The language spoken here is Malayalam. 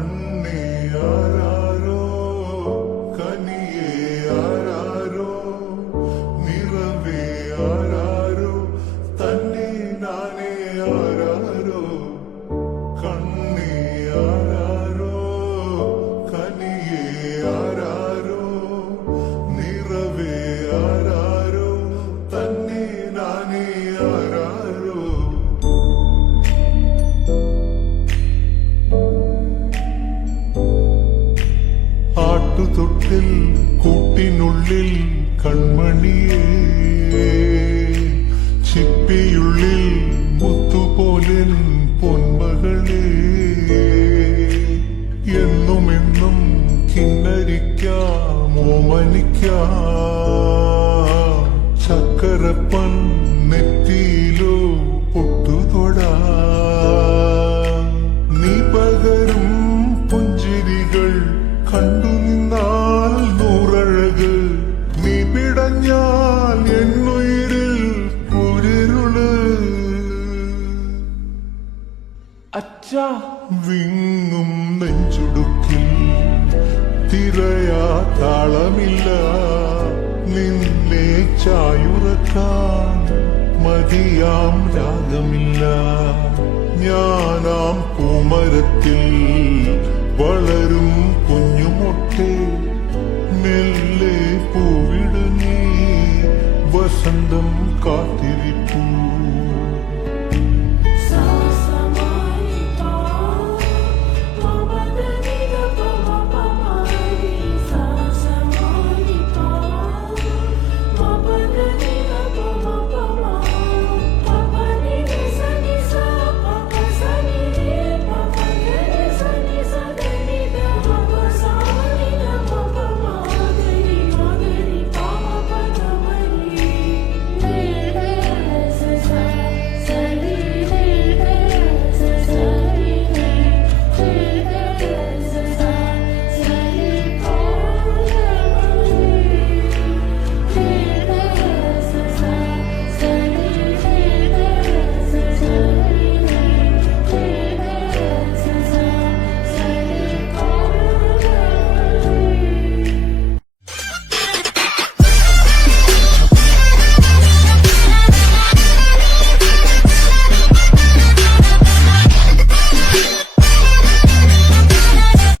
കണ്ണേ ആരാരോ കനിയേ ആരാരോ നിറവേ ആരാരോ തന്നെ നാനേ ആരാരോ കണ്ണേ ആരാരോ കനിയേ ആരാരോ നിറവേ ആരാരോ തന്നെ നാനേ ആരാരോ ആട്ടുതൊട്ടിൽ കൂട്ടിനുള്ളിൽ കൺമണിയേ ചിപ്പിയുള്ളിൽ മുത്തുപോലിൻ പൊന്മകളേ എന്നുമെന്നും കിന്നരിക്കാം ഓമനിക്കാം ചക്കരപ്പൻ നെറ്റിയിലോ പൊട്ടുതൊടാ നീ പകരും പുഞ്ചിരികൾ കണ്ടു നിന്നാൽ നൂറഴക് നീ പിടഞ്ഞാൽ എന്നുയിരിൽ കുരിരുള് അച്ഛാ വിങ്ങും നെഞ്ചുടുക്കിൽ തിരയാ താളമില്ല നിന്നെ ചായുറക്കാൻ മതിയാം രാഗമില്ല ഞാനാം പൂമരത്തിൽ വളരും കുഞ്ഞുമൊട്ടെ മെല്ലെ പൂവിട നീ വസന്തം കാത്തിരിപ്പ